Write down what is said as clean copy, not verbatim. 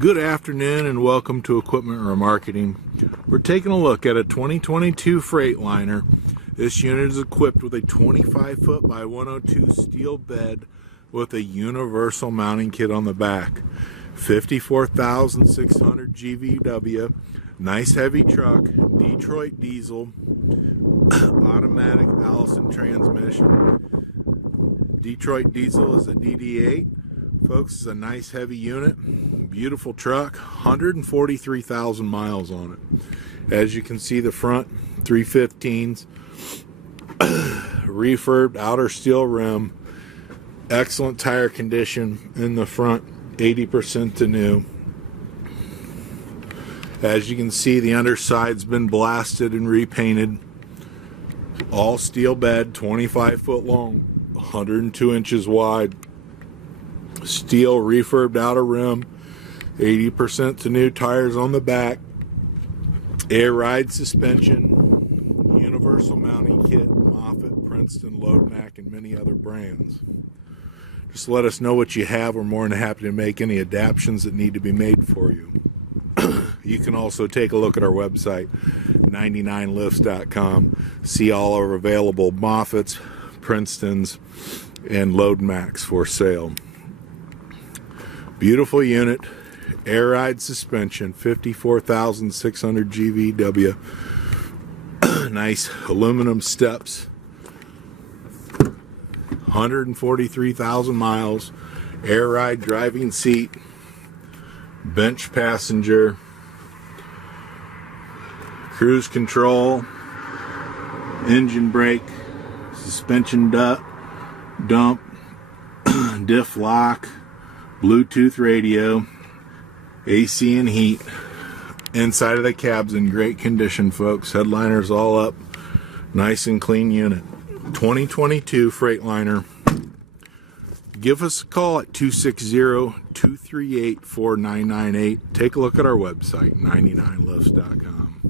Good afternoon and welcome to Equipment Remarketing. We're taking a look at a 2022 Freightliner. This unit is equipped with a 25-foot by 102 steel bed with a universal mounting kit on the back. 54,600 GVW, nice heavy truck, Detroit diesel, automatic Allison transmission. Detroit diesel is a DD8. Folks, it's a nice heavy unit, beautiful truck, 143,000 miles on it. As you can see, the front 315s, refurbed outer steel rim, excellent tire condition in the front, 80% to new. As you can see, the underside's been blasted and repainted. All steel bed, 25 foot long, 102 inches wide. Steel refurbed outer rim, 80% to new tires on the back, air ride suspension, universal mounting kit, Moffett, Princeton, Loadmac, and many other brands. Just let us know what you have. We're more than happy to make any adaptations that need to be made for you. You can also take a look at our website, 99lifts.com. See all our available Moffetts, Princetons, and Loadmacs for sale. Beautiful unit, air ride suspension, 54,600 GVW, nice aluminum steps, 143,000 miles, air ride driving seat, bench passenger, cruise control, engine brake, suspension dump, diff lock, Bluetooth radio, AC and heat. Inside of the cab's in great condition, folks. Headliner's all up. Nice and clean unit. 2022 Freightliner. Give us a call at 260-238-4998. Take a look at our website, 99lifts.com.